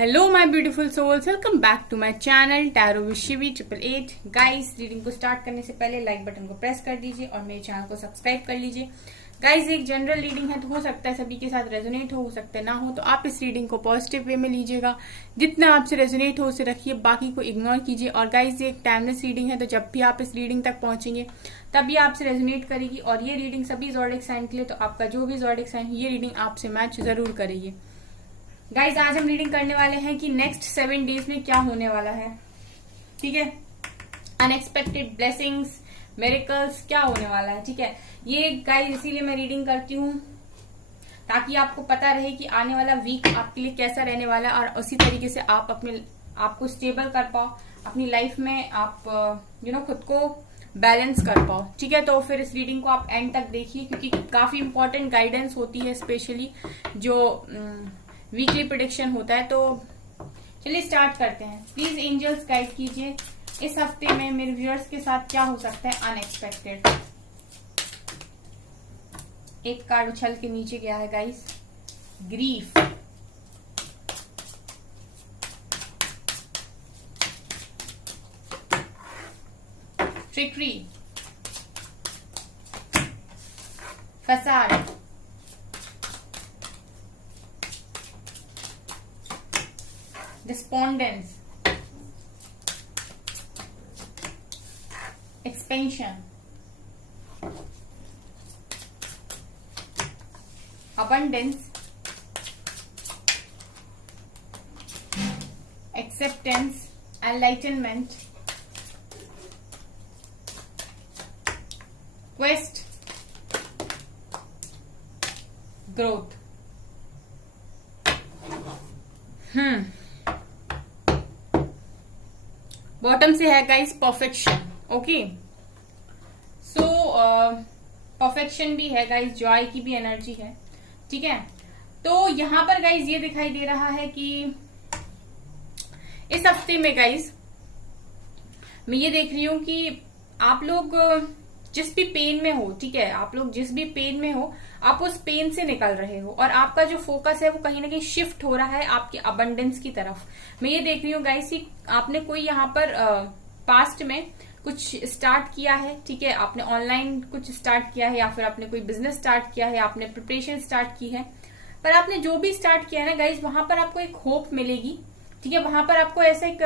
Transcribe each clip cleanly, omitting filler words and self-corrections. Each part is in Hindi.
Hello my beautiful souls, welcome back to my channel tarot with Shivi 888। Guys, reading को स्टार्ट करने से पहले लाइक बटन को प्रेस कर दीजिए और मेरे चैनल को सब्सक्राइब कर लीजिए। गाइस, एक जनरल रीडिंग है तो हो सकता है सभी के साथ रेजोनेट हो सकता है ना हो, तो आप इस रीडिंग को पॉजिटिव वे में लीजिएगा। जितना आपसे रेजोनेट हो उसे रखिए, बाकी को इग्नोर कीजिए। और गाइस, ये एक टाइमलेस रीडिंग है, तो जब भी आप इस रीडिंग तक पहुंचेंगे तभी आपसे रेजोनेट करेगी। और ये रीडिंग सभी ज़ोडिएक साइन के लिए, तो आपका जो भी ज़ोडिएक साइन है ये रीडिंग आपसे मैच जरूर करेगी। गाइज, आज हम रीडिंग करने वाले हैं कि नेक्स्ट 7 डेज में क्या होने वाला है। ठीक है, अनएक्सपेक्टेड ब्लेसिंग्स, मिरेकल्स क्या होने वाला है। ठीक है, ये गाइज इसीलिए मैं रीडिंग करती हूँ ताकि आपको पता रहे कि आने वाला वीक आपके लिए कैसा रहने वाला है, और उसी तरीके से आप अपने आपको स्टेबल कर पाओ अपनी लाइफ में, आप खुद को बैलेंस कर पाओ। ठीक है, तो फिर इस रीडिंग को आप एंड तक देखिए क्योंकि काफी इंपॉर्टेंट गाइडेंस होती है, स्पेशली जो वीकली प्रेडिक्शन होता है। तो चलिए स्टार्ट करते हैं। प्लीज एंजल्स गाइड कीजिए इस हफ्ते में मेरे व्यूअर्स के साथ क्या हो सकता है अनएक्सपेक्टेड। एक कार्ड उछल के नीचे गया है गाइस, ग्रीफ, ट्रिकरी, फसाद, despondence, expansion, abundance, acceptance, enlightenment, quest, growth। Bottom से है गाइस परफेक्शन। ओके, सो परफेक्शन भी है गाइस, जॉय की भी एनर्जी है। ठीक है, तो यहां पर गाइस ये दिखाई दे रहा है कि इस हफ्ते में गाइस मैं ये देख रही हूं कि आप लोग जिस भी पेन में हो, ठीक है, आप लोग जिस भी पेन में हो, आप उस पेन से निकल रहे हो और आपका जो फोकस है वो कहीं ना कहीं शिफ्ट हो रहा है आपके अबंडेंस की तरफ। मैं ये देख रही हूँ गाइस कि आपने कोई यहाँ पर पास्ट में कुछ स्टार्ट किया है। ठीक है, आपने ऑनलाइन कुछ स्टार्ट किया है या फिर आपने कोई बिजनेस स्टार्ट किया है, आपने प्रिपरेशन स्टार्ट की है, पर आपने जो भी स्टार्ट किया है ना गाइस, वहां पर आपको एक होप मिलेगी। ठीक है, वहां पर आपको ऐसा एक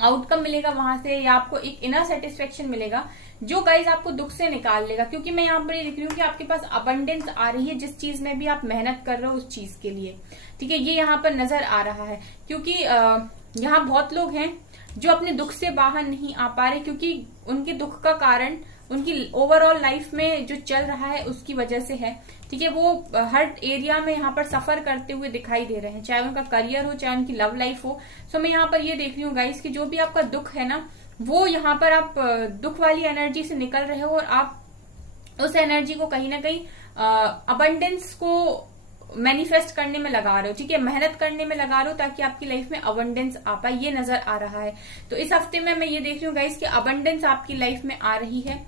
आउटकम मिलेगा वहां से, या आपको एक इनर सेटिस्फेक्शन मिलेगा जो गाइज आपको दुख से निकाल लेगा। क्योंकि मैं यहाँ पर ये देख रही हूँ कि आपके पास अबंडेंस आ रही है जिस चीज में भी आप मेहनत कर रहे हो उस चीज के लिए। ठीक है, ये यहाँ पर नजर आ रहा है क्योंकि यहाँ बहुत लोग हैं जो अपने दुख से बाहर नहीं आ पा रहे, क्योंकि उनके दुख का कारण उनकी ओवरऑल लाइफ में जो चल रहा है उसकी वजह से है। ठीक है, वो हर एरिया में यहाँ पर सफर करते हुए दिखाई दे रहे हैं, चाहे उनका करियर हो, चाहे उनकी लव लाइफ हो। सो मैं यहाँ पर ये देख रही हूँ गाइस कि जो भी आपका दुख है ना, वो यहाँ पर आप दुख वाली एनर्जी से निकल रहे हो और आप उस एनर्जी को कहीं ना कहीं अबंडेंस को मैनिफेस्ट करने में लगा रहे हो। ठीक है, मेहनत करने में लगा रहे हो ताकि आपकी लाइफ में अबंडेंस आ पाए, ये नजर आ रहा है। तो इस हफ्ते में मैं ये देख रही हूँ गाइस कि अबंडेंस आपकी लाइफ में आ रही है।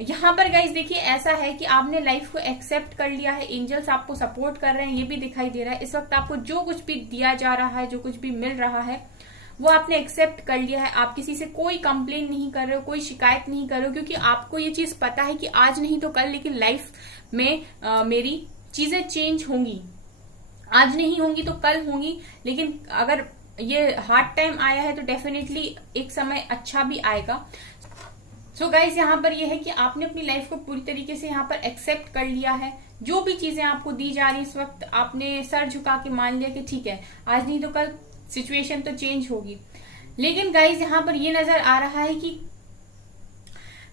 यहाँ पर गाइस देखिए ऐसा है कि आपने लाइफ को एक्सेप्ट कर लिया है, एंजल्स आपको सपोर्ट कर रहे हैं, ये भी दिखाई दे रहा है। इस वक्त आपको जो कुछ भी दिया जा रहा है, जो कुछ भी मिल रहा है, वो आपने एक्सेप्ट कर लिया है। आप किसी से कोई कंप्लेन नहीं कर रहे हो, कोई शिकायत नहीं कर रहे हो, क्योंकि आपको ये चीज पता है कि आज नहीं तो कल लेकिन लाइफ में मेरी चीजें चेंज होंगी। आज नहीं होंगी तो कल होंगी, लेकिन अगर ये हार्ड टाइम आया है तो डेफिनेटली एक समय अच्छा भी आएगा। सो गाइज, यहाँ पर यह है कि आपने अपनी लाइफ को पूरी तरीके से यहाँ पर एक्सेप्ट कर लिया है। जो भी चीजें आपको दी जा रही इस वक्त, आपने सर झुका के मान लिया कि ठीक है, आज नहीं तो कल सिचुएशन तो चेंज होगी। लेकिन गाइज यहाँ पर ये नजर आ रहा है कि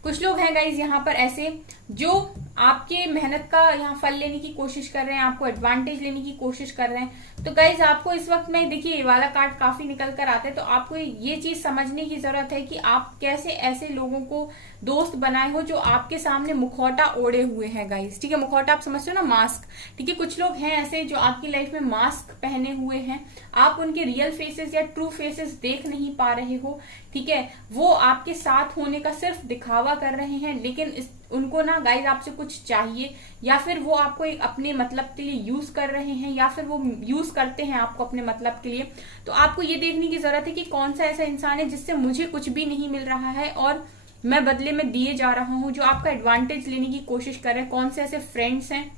कुछ लोग हैं गाइज यहाँ पर ऐसे जो आपके मेहनत का यहाँ फल लेने की कोशिश कर रहे हैं, आपको एडवांटेज लेने की कोशिश कर रहे हैं। तो गाइज आपको इस वक्त में देखिए ये वाला कार्ड काफी निकल कर आता है, तो आपको ये चीज समझने की जरूरत है कि आप कैसे ऐसे लोगों को दोस्त बनाए हो जो आपके सामने मुखौटा ओढ़े हुए हैं गाइज। ठीक है, मुखौटा आप समझते हो ना, मास्क। ठीक है, कुछ लोग हैं ऐसे जो आपकी लाइफ में मास्क पहने हुए हैं, आप उनके रियल फेसेस या ट्रू फेसेस देख नहीं पा रहे हो। ठीक है, वो आपके साथ होने का सिर्फ दिखावा कर रहे हैं, लेकिन उनको ना गाइज आपसे कुछ चाहिए, या फिर वो आपको एक अपने मतलब के लिए यूज कर रहे हैं, या फिर वो यूज करते हैं आपको अपने मतलब के लिए। तो आपको ये देखने की जरूरत है कि कौन सा ऐसा इंसान है जिससे मुझे कुछ भी नहीं मिल रहा है और मैं बदले में दिए जा रहा हूँ, जो आपका एडवांटेज लेने की कोशिश कर रहे हैं। कौन से ऐसे फ्रेंड्स हैं,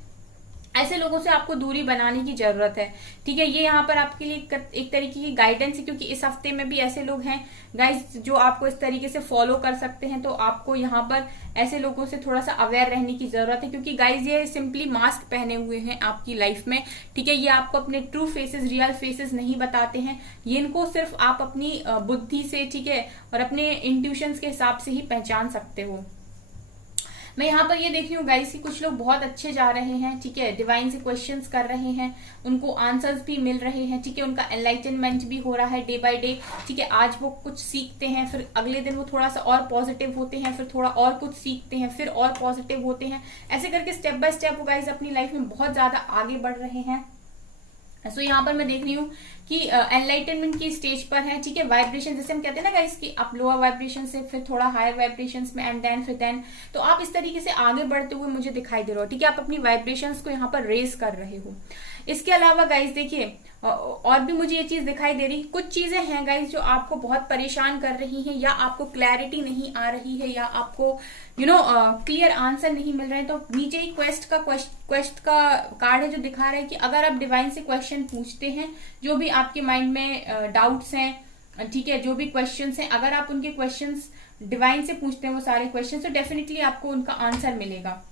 ऐसे लोगों से आपको दूरी बनाने की जरूरत है। ठीक है, ये यहाँ पर आपके लिए एक तरीके की गाइडेंस है, क्योंकि इस हफ्ते में भी ऐसे लोग हैं गाइस जो आपको इस तरीके से फॉलो कर सकते हैं। तो आपको यहाँ पर ऐसे लोगों से थोड़ा सा अवेयर रहने की जरूरत है, क्योंकि गाइस ये सिंपली मास्क पहने हुए हैं आपकी लाइफ में। ठीक है, ये आपको अपने ट्रू फेसेस, रियल फेसेस नहीं बताते हैं। ये इनको सिर्फ आप अपनी बुद्धि से, ठीक है, और अपने इंट्यूशंस के हिसाब से ही पहचान सकते हो। मैं यहाँ पर ये देख रही हूँ गाइस कि कुछ लोग बहुत अच्छे जा रहे हैं। ठीक है, डिवाइन से क्वेश्चंस कर रहे हैं, उनको आंसर्स भी मिल रहे हैं। ठीक है, उनका एनलाइटनमेंट भी हो रहा है डे बाय डे। ठीक है, आज वो कुछ सीखते हैं, फिर अगले दिन वो थोड़ा सा और पॉजिटिव होते हैं, फिर थोड़ा और कुछ सीखते हैं, फिर और पॉजिटिव होते हैं। ऐसे करके स्टेप बाय स्टेप वो गाइस अपनी लाइफ में बहुत ज्यादा आगे बढ़ रहे हैं। सो यहाँ पर मैं देख रही हूँ कि एनलाइटनमेंट की स्टेज पर है। ठीक है, वाइब्रेशन जैसे हम कहते हैं ना गाइस कि आप लोअर वाइब्रेशन से फिर थोड़ा हायर वाइब्रेशंस में एंड देन तो आप इस तरीके से आगे बढ़ते हुए मुझे दिखाई दे रहे हो। ठीक है, आप अपनी वाइब्रेशंस को यहाँ पर रेज कर रहे हो। इसके अलावा गाइस देखिए और भी मुझे ये चीज दिखाई दे रही, कुछ चीजें हैं गाइस जो आपको बहुत परेशान कर रही हैं, या आपको क्लैरिटी नहीं आ रही है, या आपको क्लियर आंसर नहीं मिल रहे हैं। तो नीचे ही क्वेस्ट का कार्ड है जो दिखा रहा है कि अगर आप डिवाइन से क्वेश्चन पूछते हैं, जो भी आपके माइंड में डाउट्स हैं, ठीक है, जो भी क्वेश्चंस हैं, अगर आप उनके क्वेश्चंस डिवाइन से पूछते हैं वो सारे क्वेश्चन, तो डेफिनेटली आपको उनका आंसर मिलेगा।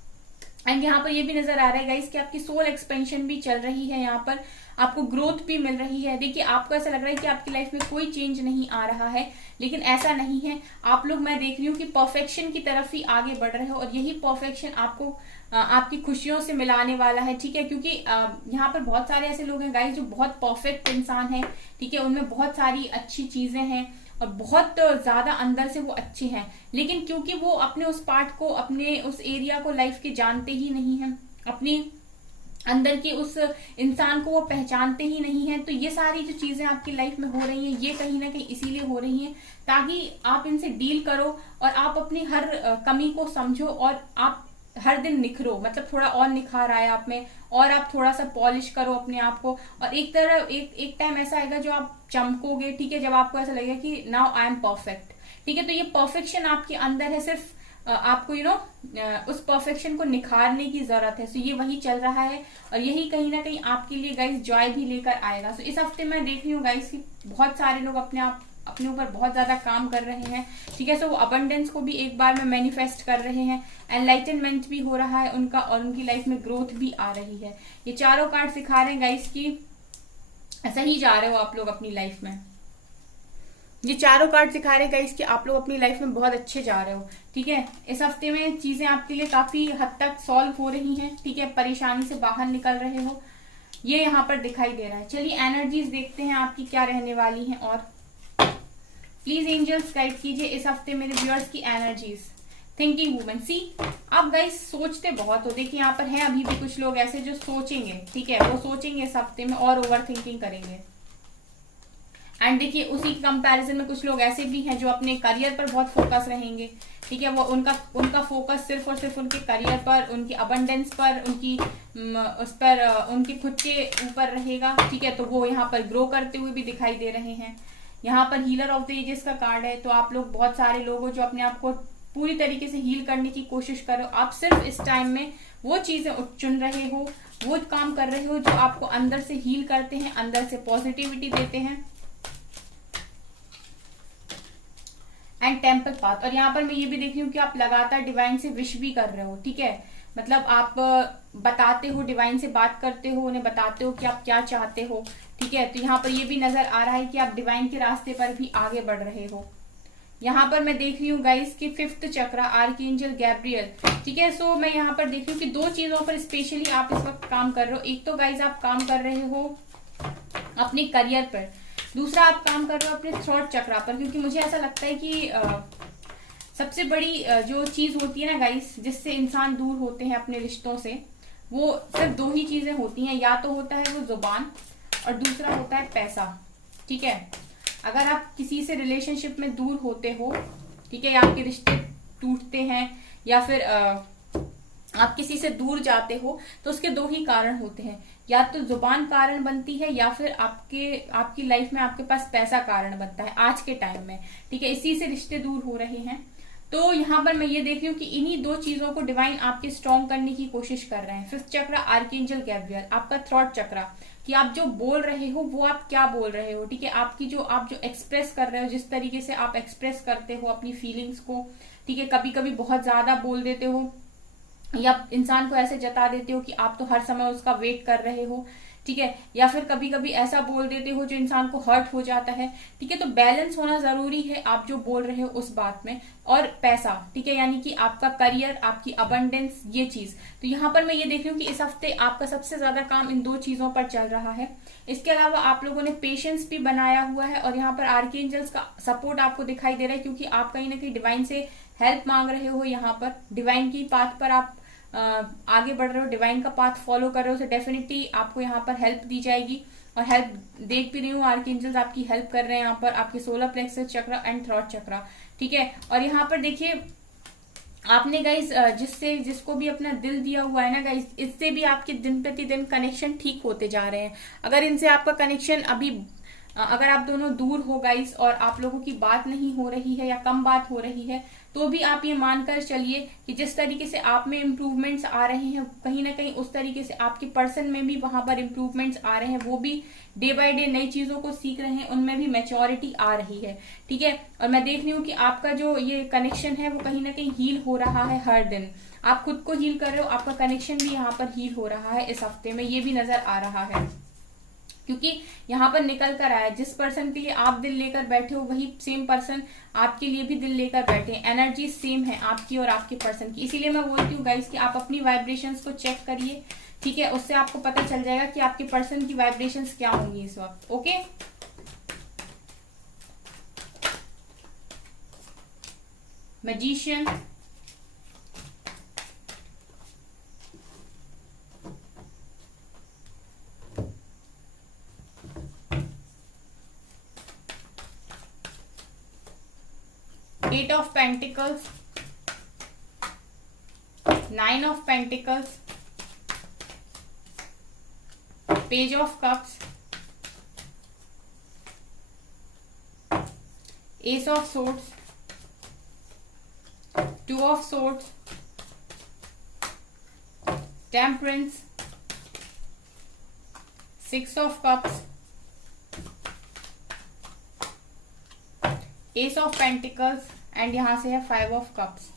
एंड यहाँ पर ये भी नजर आ रहा है गाइस कि आपकी सोल एक्सपेंशन भी चल रही है, यहाँ पर आपको ग्रोथ भी मिल रही है। देखिए आपको ऐसा लग रहा है कि आपकी लाइफ में कोई चेंज नहीं आ रहा है, लेकिन ऐसा नहीं है। आप लोग, मैं देख रही हूँ कि परफेक्शन की तरफ ही आगे बढ़ रहे हो, और यही परफेक्शन आपको आपकी खुशियों से मिलाने वाला है। ठीक है, क्योंकि यहाँ पर बहुत सारे ऐसे लोग हैं गाइस जो बहुत परफेक्ट इंसान हैं। ठीक है, उनमें बहुत सारी अच्छी चीजें हैं और बहुत ज्यादा अंदर से वो अच्छे हैं, लेकिन क्योंकि वो अपने उस पार्ट को, अपने उस एरिया को लाइफ के जानते ही नहीं है, अपनी अंदर के उस इंसान को वो पहचानते ही नहीं है। तो ये सारी जो चीजें आपकी लाइफ में हो रही हैं, ये कहीं ना कहीं इसीलिए हो रही हैं ताकि आप इनसे डील करो और आप अपनी हर कमी को समझो और आप हर दिन निखरो, मतलब थोड़ा और निखार आए आप में, और आप थोड़ा सा पॉलिश करो अपने आप को, और एक टाइम ऐसा आएगा जो आप चमकोगे। ठीक है, जब आपको ऐसा लगेगा कि नाउ आई एम परफेक्ट। ठीक है, तो ये परफेक्शन आपके अंदर है, सिर्फ आपको उस परफेक्शन को निखारने की जरूरत है। सो ये वही चल रहा है, और यही कहीं ना कहीं आपके लिए गाइस जॉय भी लेकर आएगा। सो इस हफ्ते मैं देख रही हूँ गाइस कि बहुत सारे लोग अपने ऊपर बहुत ज्यादा काम कर रहे हैं। ठीक है, सो वो अबंडेंस को भी एक बार में मैनिफेस्ट कर रहे हैं, एनलाइटनमेंट भी हो रहा है उनका, और उनकी लाइफ में ग्रोथ भी आ रही है। ये चारों कार्ड सिखा रहे हैं गाइस कि सही जा रहे हो आप लोग अपनी लाइफ में। ये चारों कार्ड सिखा रहे हैं गाइस कि आप लोग अपनी लाइफ में बहुत अच्छे जा रहे हो। ठीक है, इस हफ्ते में चीजें आपके लिए काफी हद तक सॉल्व हो रही हैं। ठीक है, परेशानी से बाहर निकल रहे हो, ये यहाँ पर दिखाई दे रहा है। चलिए एनर्जीज देखते हैं आपकी क्या रहने वाली हैं, और प्लीज एंजल्स गाइड कीजिए इस हफ्ते मेरे व्यूअर्स की एनर्जीज। थिंकिंग वुमेन, सी आप गाइस सोचते बहुत हो। देखिए यहाँ पर है अभी भी कुछ लोग ऐसे जो सोचेंगे। ठीक है, वो सोचेंगे इस हफ्ते में और ओवर थिंकिंग करेंगे। एंड देखिए उसी कंपैरिजन में कुछ लोग ऐसे भी हैं जो अपने करियर पर बहुत फोकस रहेंगे। ठीक है, वो उनका फोकस सिर्फ और सिर्फ उनके करियर पर, उनकी अबंडेंस पर, उनके खुद के ऊपर रहेगा। ठीक है, तो वो यहाँ पर ग्रो करते हुए भी दिखाई दे रहे हैं। यहाँ पर हीलर ऑफ द एजेस का कार्ड है, तो आप लोग बहुत सारे लोग हो जो अपने आप को पूरी तरीके से हील करने की कोशिश करो। आप सिर्फ इस टाइम में वो चीजें चुन रहे हो, वो काम कर रहे हो जो आपको अंदर से हील करते हैं, अंदर से पॉजिटिविटी देते हैं। एंड टेम्पल पाथ, और यहाँ पर मैं ये भी देख रही हूँ कि आप लगातार डिवाइन से विश भी कर रहे हो। ठीक है, मतलब आप बताते हो, डिवाइन से बात करते हो, उन्हें बताते हो कि आप क्या चाहते हो। ठीक है, तो यहाँ पर ये भी नजर आ रहा है कि आप डिवाइन के रास्ते पर भी आगे बढ़ रहे हो। यहाँ पर मैं देख रही हूँ गाइस कि 5th चक्रा, आर्कएंजल गैब्रियल। ठीक है, सो मैं यहाँ पर देख रही हूँ कि 2 चीजों पर स्पेशली आप इस वक्त काम कर रहे हो। एक तो गाइस आप काम कर रहे हो अपने करियर पर, दूसरा आप काम कर रहे हो अपने थ्रोट चक्रा पर, क्योंकि मुझे ऐसा लगता है कि सबसे बड़ी जो चीज होती है ना गाइस, जिससे इंसान दूर होते हैं अपने रिश्तों से, वो सिर्फ 2 ही चीजें होती हैं। या तो होता है वो जुबान, और दूसरा होता है पैसा। ठीक है, अगर आप किसी से रिलेशनशिप में दूर होते हो, ठीक है, या आपके रिश्ते टूटते हैं, या फिर आप किसी से दूर जाते हो तो उसके दो ही कारण होते हैं, या तो जुबान कारण बनती है या फिर आपकी लाइफ में आपके पास पैसा कारण बनता है आज के टाइम में, ठीक है। इसी से रिश्ते दूर हो रहे हैं। तो यहाँ पर मैं ये देख रही हूँ कि इन्हीं दो चीजों को डिवाइन आपके स्ट्रॉन्ग करने की कोशिश कर रहे हैं। फिफ्थ चक्र आर्कएंजल गैब्रियल, आपका थ्रॉट चक्र, कि आप जो बोल रहे हो वो आप क्या बोल रहे हो, ठीक है। आप जो एक्सप्रेस कर रहे हो, जिस तरीके से आप एक्सप्रेस करते हो अपनी फीलिंग्स को, ठीक है। कभी कभी बहुत ज्यादा बोल देते हो या इंसान को ऐसे जता देते हो कि आप तो हर समय उसका वेट कर रहे हो, ठीक है। या फिर कभी कभी ऐसा बोल देते हो जो इंसान को हर्ट हो जाता है, ठीक है। तो बैलेंस होना जरूरी है आप जो बोल रहे हो उस बात में। और पैसा, ठीक है, यानी कि आपका करियर, आपकी अबंडेंस, ये चीज। तो यहाँ पर मैं ये देख रही हूँ कि इस हफ्ते आपका सबसे ज्यादा काम इन दो चीजों पर चल रहा है। इसके अलावा आप लोगों ने पेशेंस भी बनाया हुआ है और यहाँ पर आर्कएंजल्स का सपोर्ट आपको दिखाई दे रहा है, क्योंकि आप कहीं ना कहीं डिवाइन से हेल्प मांग रहे हो। यहाँ पर डिवाइन की पाथ पर आप आगे बढ़ रहे हो, डिवाइन का पाथ फॉलो कर रहे हो, तो डेफिनेटली आपको यहाँ पर हेल्प दी जाएगी। और हेल्प देख भी रही हूँ, आर्कएंजल्स आपकी हेल्प कर रहे हैं यहाँ पर, आपके सोलर प्लेक्सस चक्र एंड थ्रॉट चक्र, ठीक है। और यहाँ पर देखिए, आपने गाइस जिसको भी अपना दिल दिया हुआ है ना गाइस, इससे भी आपके दिन प्रतिदिन कनेक्शन ठीक होते जा रहे हैं। अगर इनसे आपका कनेक्शन अगर आप दोनों दूर हो गाइस और आप लोगों की बात नहीं हो रही है या कम बात हो रही है, तो भी आप ये मानकर चलिए कि जिस तरीके से आप में इम्प्रूवमेंट्स आ रहे हैं, कहीं ना कहीं उस तरीके से आपके पर्सन में भी वहां पर इम्प्रूवमेंट्स आ रहे हैं। वो भी डे बाय डे नई चीजों को सीख रहे हैं, उनमें भी मैच्योरिटी आ रही है, ठीक है। और मैं देख रही हूँ कि आपका जो ये कनेक्शन है वो कहीं ना कहीं हील हो रहा है हर दिन। आप खुद को हील कर रहे हो, आपका कनेक्शन भी यहाँ पर हील हो रहा है इस हफ्ते में, ये भी नजर आ रहा है। क्योंकि यहाँ पर निकल कर आया, जिस पर्सन के लिए आप दिल लेकर बैठे हो वही सेम पर्सन आपके लिए भी दिल लेकर बैठे। एनर्जी सेम है आपकी और आपके पर्सन की। इसीलिए मैं बोलती हूँ गाइस कि आप अपनी वाइब्रेशंस को चेक करिए, ठीक है। उससे आपको पता चल जाएगा कि आपके पर्सन की वाइब्रेशंस क्या होंगी इस वक्त। Okay, magician, Eight of Pentacles, Nine of Pentacles, Page of Cups, Ace of Swords, Two of Swords, Temperance, Six of Cups, Ace of Pentacles and यहाँ से है फाइव ऑफ कप्स,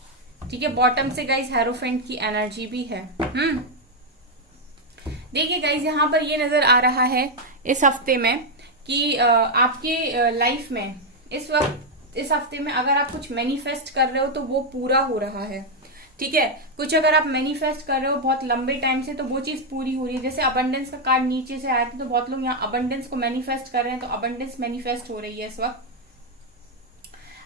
ठीक है। बॉटम से गाइज हेरोफेंट की एनर्जी भी है। देखिए गाइज, यहाँ पर ये नजर आ रहा है इस हफ्ते में कि आपके लाइफ में इस हफ्ते में अगर आप कुछ मैनिफेस्ट कर रहे हो तो वो पूरा हो रहा है, ठीक है। कुछ अगर आप मैनिफेस्ट कर रहे हो बहुत लंबे टाइम से, तो वो चीज पूरी हो रही है। जैसे अबंडेंस का कार्ड नीचे से आया था, तो बहुत लोग यहाँ अबंडेंस को मैनिफेस्ट कर रहे हैं, तो अबंडेंस मैनिफेस्ट हो रही है इस वक्त।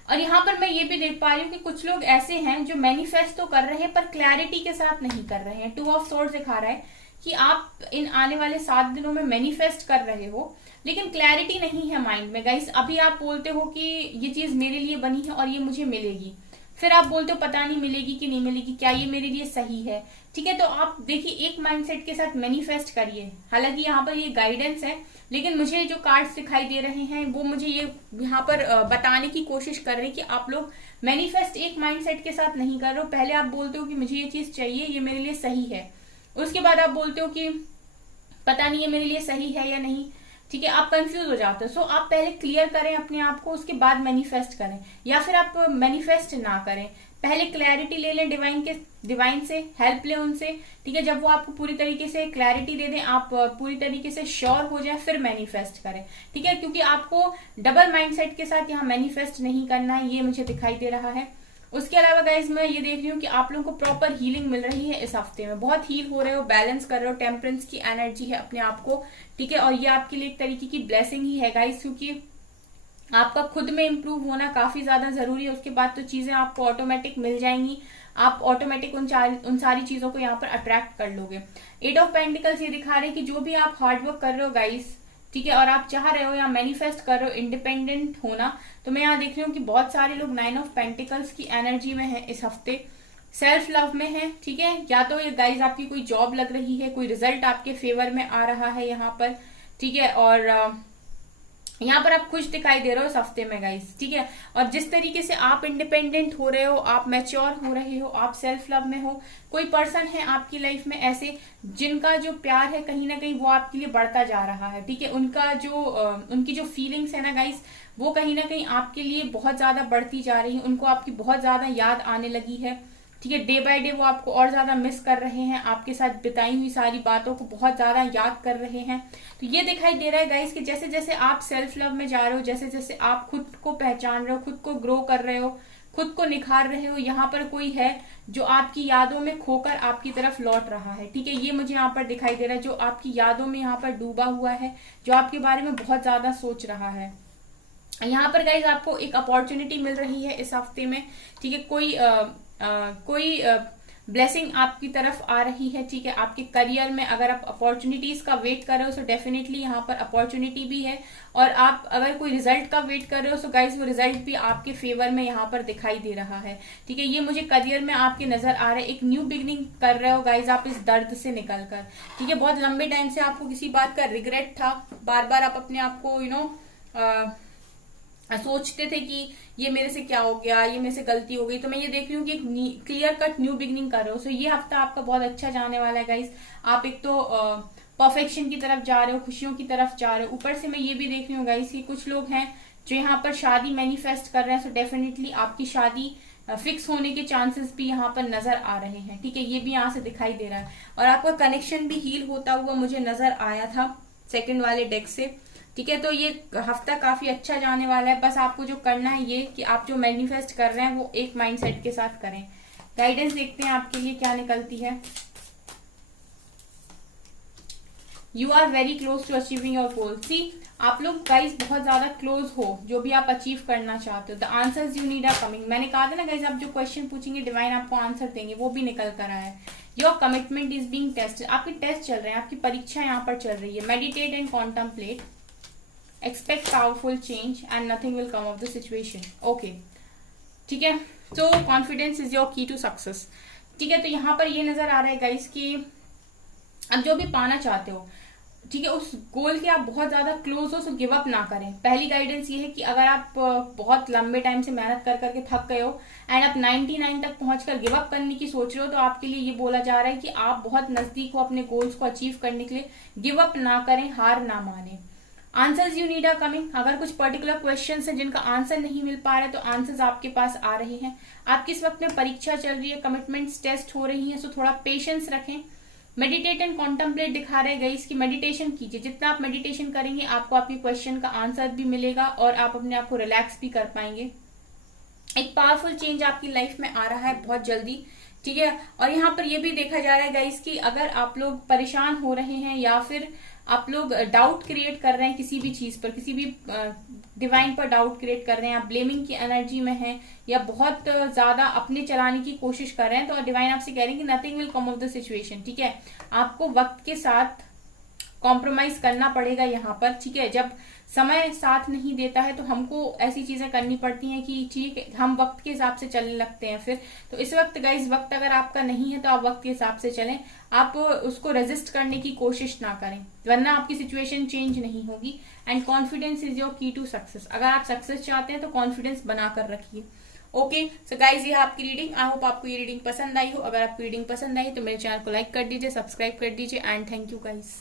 और यहाँ पर मैं ये भी देख पा रही हूँ कि कुछ लोग ऐसे हैं जो मैनिफेस्ट तो कर रहे हैं पर क्लैरिटी के साथ नहीं कर रहे हैं। टू ऑफ सोर्ड्स दिखा रहा है कि आप इन आने वाले 7 दिनों में मैनिफेस्ट कर रहे हो, लेकिन क्लैरिटी नहीं है माइंड में गाइस। अभी आप बोलते हो कि ये चीज मेरे लिए बनी है और ये मुझे मिलेगी, फिर आप बोलते हो पता नहीं मिलेगी कि नहीं मिलेगी, क्या ये मेरे लिए सही है, ठीक है। तो आप देखिए, एक माइंडसेट के साथ मैनिफेस्ट करिए। हालांकि यहाँ पर ये गाइडेंस है, लेकिन मुझे जो कार्ड्स दिखाई दे रहे हैं वो मुझे ये यहाँ पर बताने की कोशिश कर रहे हैं कि आप लोग मैनिफेस्ट एक माइंडसेट के साथ नहीं कर रहे हो। पहले आप बोलते हो कि मुझे ये चीज चाहिए, ये मेरे लिए सही है, उसके बाद आप बोलते हो कि पता नहीं ये मेरे लिए सही है या नहीं, ठीक है। आप कंफ्यूज हो जाते हो। सो आप पहले क्लियर करें अपने आप को, उसके बाद मैनिफेस्ट करें, या फिर आप मैनिफेस्ट ना करें, पहले क्लैरिटी ले लें डिवाइन से हेल्प लें उनसे, ठीक है। जब वो आपको पूरी तरीके से क्लैरिटी दे दें, आप पूरी तरीके से श्योर हो जाए, फिर मैनिफेस्ट करें, ठीक है। क्योंकि आपको डबल माइंडसेट के साथ यहाँ मैनिफेस्ट नहीं करना है, ये मुझे दिखाई दे रहा है। उसके अलावा गाइज मैं ये देख रही हूँ कि आप लोगों को प्रॉपर हीलिंग मिल रही है इस हफ्ते में, बहुत हील हो रहे हो, बैलेंस कर रहे हो, टेम्परेंस की एनर्जी है अपने आप को, ठीक है। और ये आपके लिए एक तरीके की ब्लेसिंग ही है गाइज, क्योंकि आपका खुद में इम्प्रूव होना काफी ज्यादा जरूरी है। उसके बाद तो चीजें आपको ऑटोमेटिक मिल जाएंगी, आप ऑटोमेटिक उन सारी चीजों को यहाँ पर अट्रैक्ट कर लोगे। 8 ऑफ पेंटिकल्स ये दिखा रहे हैं कि जो भी आप हार्डवर्क कर रहे हो गाइस, ठीक है, और आप चाह रहे हो या मैनिफेस्ट कर रहे हो इंडिपेंडेंट होना, तो मैं यहाँ देख रही हूँ कि बहुत सारे लोग 9 ऑफ पेंटिकल्स की एनर्जी में है इस हफ्ते। सेल्फ लव में है, ठीक है। या तो ये गाइज आपकी कोई जॉब लग रही है, कोई रिजल्ट आपके फेवर में आ रहा है यहाँ पर, ठीक है। और यहाँ पर आप खुश दिखाई दे रहे हो इस हफ्ते में गाइस, ठीक है। और जिस तरीके से आप इंडिपेंडेंट हो रहे हो, आप मैच्योर हो रहे हो, आप सेल्फ लव में हो, कोई पर्सन है आपकी लाइफ में ऐसे जिनका जो प्यार है कहीं ना कहीं वो आपके लिए बढ़ता जा रहा है, ठीक है। उनकी जो फीलिंग्स है ना गाइस, वो कहीं ना कहीं आपके लिए बहुत ज्यादा बढ़ती जा रही है, उनको आपकी बहुत ज्यादा याद आने लगी है, ठीक है। डे बाय डे वो आपको और ज्यादा मिस कर रहे हैं, आपके साथ बिताई हुई सारी बातों को बहुत ज्यादा याद कर रहे हैं। तो ये दिखाई दे रहा है गाइस कि जैसे जैसे आप सेल्फ लव में जा रहे हो, जैसे जैसे आप खुद को पहचान रहे हो, खुद को ग्रो कर रहे हो, खुद को निखार रहे हो, यहाँ पर कोई है जो आपकी यादों में खोकर आपकी तरफ लौट रहा है, ठीक है। ये मुझे यहाँ पर दिखाई दे रहा है, जो आपकी यादों में यहाँ पर डूबा हुआ है, जो आपके बारे में बहुत ज्यादा सोच रहा है। यहाँ पर गाइज आपको एक अपॉर्चुनिटी मिल रही है इस हफ्ते में, ठीक है। कोई ब्लेसिंग आपकी तरफ आ रही है, ठीक है। आपके करियर में अगर आप अपॉर्चुनिटीज का वेट कर रहे हो तो डेफिनेटली यहाँ पर अपॉर्चुनिटी भी है। और आप अगर कोई रिजल्ट का वेट कर रहे हो तो गाइज वो रिजल्ट भी आपके फेवर में यहाँ पर दिखाई दे रहा है, ठीक है। ये मुझे करियर में आपके नजर आ रहा है, एक न्यू बिगनिंग कर रहे हो गाइज आप इस दर्द से निकलकर, ठीक है। बहुत लंबे टाइम से आपको किसी बात का रिग्रेट था, बार बार आप अपने आप को सोचते थे कि ये मेरे से क्या हो गया, ये मेरे से गलती हो गई। तो मैं ये देख रही हूँ कि एक क्लियर कट न्यू बिगनिंग कर रहे हो। सो ये हफ्ता आपका बहुत अच्छा जाने वाला है गाइस। आप एक तो परफेक्शन की तरफ जा रहे हो, खुशियों की तरफ जा रहे हो। ऊपर से मैं ये भी देख रही हूँ गाइस कि कुछ लोग हैं जो यहाँ पर शादी मैनिफेस्ट कर रहे हैं। सो डेफिनेटली आपकी शादी फिक्स होने के चांसेस भी यहाँ पर नजर आ रहे हैं, ठीक है। ये भी यहाँ से दिखाई दे रहा है। और आपका कनेक्शन भी हील होता हुआ मुझे नजर आया था सेकंड वाले डेक से, ठीक है। तो ये हफ्ता काफी अच्छा जाने वाला है। बस आपको जो करना है ये कि आप जो मैनिफेस्ट कर रहे हैं वो एक माइंडसेट के साथ करें। गाइडेंस देखते हैं आपके लिए क्या निकलती है। You are very close to achieving your goal. See आप लोग गाइज बहुत ज्यादा क्लोज हो जो भी आप अचीव करना चाहते हो। The answers you need are coming. मैंने कहा था ना गाइज, आप जो क्वेश्चन पूछेंगे डिवाइन आपको आंसर देंगे, वो भी निकल कर आया है। Your commitment is being tested. आपकी टेस्ट चल रहे हैं, आपकी परीक्षा यहाँ पर चल रही है। Meditate and contemplate, expect powerful change and nothing will come of the situation. Okay, ठीक है। सो कॉन्फिडेंस इज योर की टू सक्सेस, ठीक है। तो यहाँ पर ये नजर आ रहा है गाइस कि आप जो भी पाना चाहते हो, ठीक है, उस गोल के आप बहुत ज्यादा क्लोज हो, सो गिव अप ना करें। पहली गाइडेंस ये है कि अगर आप बहुत लंबे टाइम से मेहनत कर करके थक गए हो एंड आप 99 तक पहुंचकर गिव अप करने की सोच रहे हो, तो आपके लिए ये बोला जा रहा है कि आप बहुत नजदीक हो अपने गोल्स को अचीव करने के लिए। गिव अप ना करें, हार ना माने। Answers you need are coming. अगर कुछ पर्टिकुलर क्वेश्चंस हैं जिनका आंसर नहीं मिल पा रहा है तो आंसर्स आपके पास आ रहे हैं। आपकी इस वक्त में परीक्षा चल रही है, कमिटमेंट्स टेस्ट हो रही हैं, सो थोड़ा पेशेंस रखें। मेडिटेट एंड कॉन्टम्पलेट दिखा रहे गई इसकी मेडिटेशन कीजिए। जितना आप मेडिटेशन करेंगे आपको आपके क्वेश्चन का आंसर भी मिलेगा और आप अपने आप को रिलैक्स भी कर पाएंगे। एक पावरफुल चेंज आपकी लाइफ में आ रहा है बहुत जल्दी, ठीक है। और यहाँ पर ये भी देखा जा रहा है गाइस कि अगर आप लोग परेशान हो रहे हैं या फिर आप लोग डाउट क्रिएट कर रहे हैं किसी भी चीज पर, किसी भी डिवाइन पर डाउट क्रिएट कर रहे हैं, आप ब्लेमिंग की एनर्जी में हैं या बहुत ज्यादा अपने चलाने की कोशिश कर रहे हैं, तो डिवाइन आपसे कह रहे हैं कि nothing will come of the situation, ठीक है। आपको वक्त के साथ कॉम्प्रोमाइज करना पड़ेगा यहाँ पर, ठीक है। जब समय साथ नहीं देता है तो हमको ऐसी चीजें करनी पड़ती हैं कि ठीक है हम वक्त के हिसाब से चलने लगते हैं फिर। तो इस वक्त गाइस वक्त अगर आपका नहीं है तो आप वक्त के हिसाब से चलें, आप उसको रेजिस्ट करने की कोशिश ना करें, वरना आपकी सिचुएशन चेंज नहीं होगी। एंड कॉन्फिडेंस इज योर की टू सक्सेस। अगर आप सक्सेस चाहते हैं तो कॉन्फिडेंस बनाकर रखिए। ओके सो गाइज, ये आपकी रीडिंग। आई होप आपको ये रीडिंग पसंद आई हो। अगर आपको रीडिंग पसंद आई तो मेरे चैनल को लाइक कर दीजिए, सब्सक्राइब कर दीजिए एंड थैंक यू गाइज।